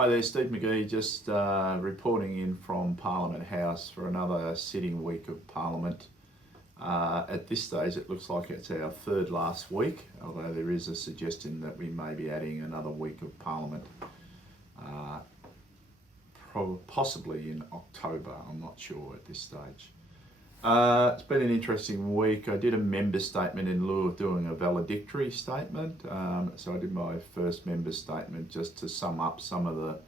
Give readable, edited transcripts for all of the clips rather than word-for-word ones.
Hi there, Steve McGee, just reporting in from Parliament House for another sitting week of Parliament. At this stage, it looks like it's our third last week, although there is a suggestion that we may be adding another week of Parliament, possibly in October. I'm not sure at this stage. It's been an interesting week. I did a member statement in lieu of doing a valedictory statement. So I did my first member statement just to sum up some of the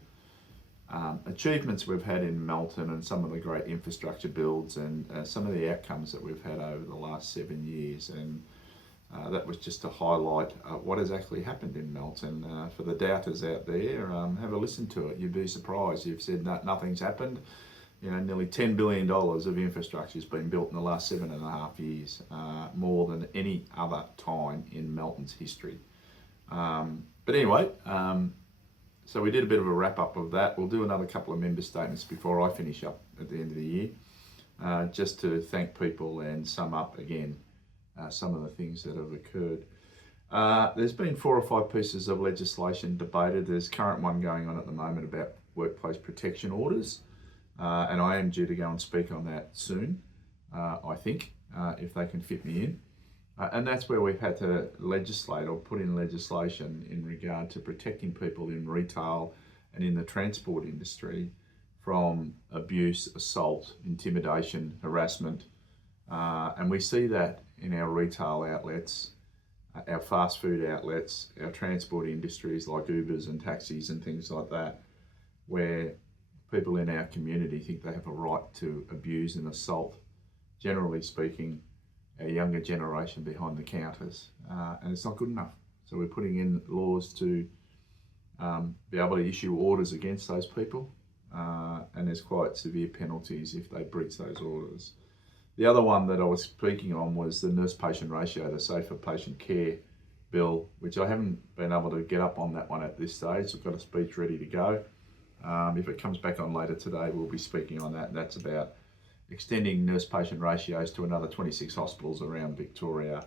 achievements we've had in Melton and some of the great infrastructure builds and some of the outcomes that we've had over the last 7 years. And that was just to highlight what has actually happened in Melton. For the doubters out there, have a listen to it. You'd be surprised. You've said nothing's happened. You know, nearly $10 billion of infrastructure has been built in the last 7.5 years, more than any other time in Melton's history. But anyway, so we did a bit of a wrap up of that. We'll do another couple of member statements before I finish up at the end of the year, just to thank people and sum up again some of the things that have occurred. There's been 4 or 5 pieces of legislation debated. There's a current one going on at the moment about workplace protection orders. And I am due to go and speak on that soon, I think, if they can fit me in. And that's where we've had to legislate or put in legislation in regard to protecting people in retail and in the transport industry from abuse, assault, intimidation, harassment. And we see that in our retail outlets, our fast food outlets, our transport industries like Ubers and taxis and things like that, where people in our community think they have a right to abuse and assault, generally speaking, our younger generation behind the counters, and it's not good enough. So we're putting in laws to be able to issue orders against those people, and there's quite severe penalties if they breach those orders. The other one that I was speaking on was the nurse-patient ratio, the Safer Patient Care Bill, which I haven't been able to get up on that one at this stage. I've got a speech ready to go. If it comes back on later today, we'll be speaking on that. And that's about extending nurse-patient ratios to another 26 hospitals around Victoria.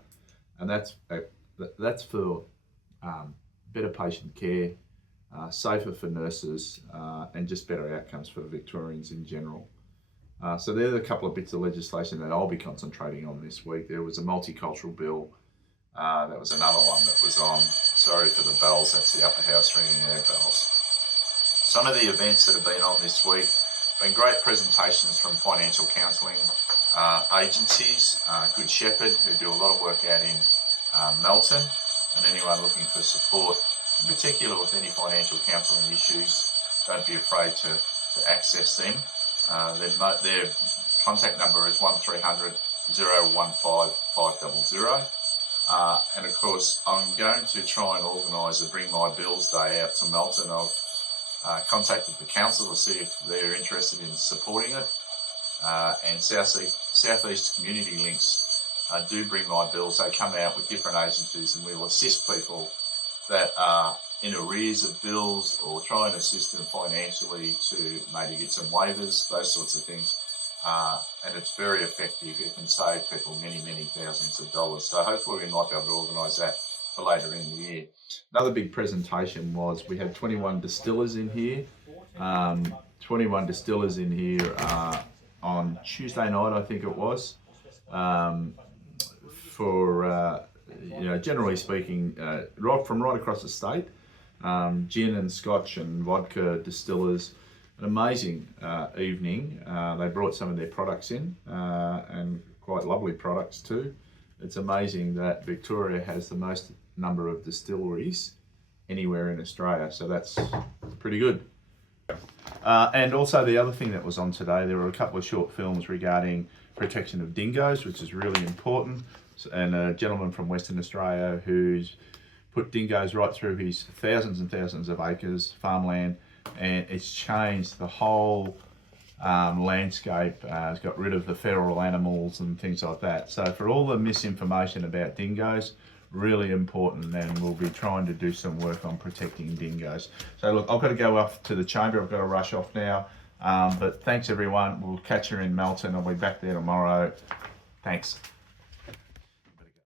And that's for better patient care, safer for nurses, and just better outcomes for Victorians in general. So there are a couple of bits of legislation that I'll be concentrating on this week. There was a multicultural bill. That was another one that was on. Sorry for the bells, that's the upper house ringing their bells. Some of the events that have been on this week have been great presentations from financial counselling agencies, Good Shepherd, who do a lot of work out in Melton, and anyone looking for support, in particular with any financial counselling issues, don't be afraid to access them. Their contact number is 1300 015 500. And of course, I'm going to try and organise a Bring My Bills Day out to Melton. I've contacted the council to see if they're interested in supporting it. And Southeast Community Links do Bring My Bills. They come out with different agencies and we'll assist people that are in arrears of bills or try and assist them financially to maybe get some waivers, those sorts of things. And it's very effective. It can save people many, many thousands of dollars. So hopefully we might be able to organise that for later in the year. Another big presentation was we had 21 distillers in here. 21 distillers in here on Tuesday night, I think it was, for generally speaking, from right across the state, gin and scotch and vodka distillers. An amazing evening. They brought some of their products in, and quite lovely products too. It's amazing that Victoria has the most number of distilleries anywhere in Australia, so that's pretty good. And also the other thing that was on today, there were a couple of short films regarding protection of dingoes, which is really important, and a gentleman from Western Australia who's put dingoes right through his thousands and thousands of acres farmland, and it's changed the whole landscape. It's got rid of the feral animals and things like that. So for all the misinformation about dingoes, really important, and we'll be trying to do some work on protecting dingoes. So look, I've got to go off to the chamber. I've got to rush off now. But thanks everyone. We'll catch you in Melton. I'll be back there tomorrow. Thanks.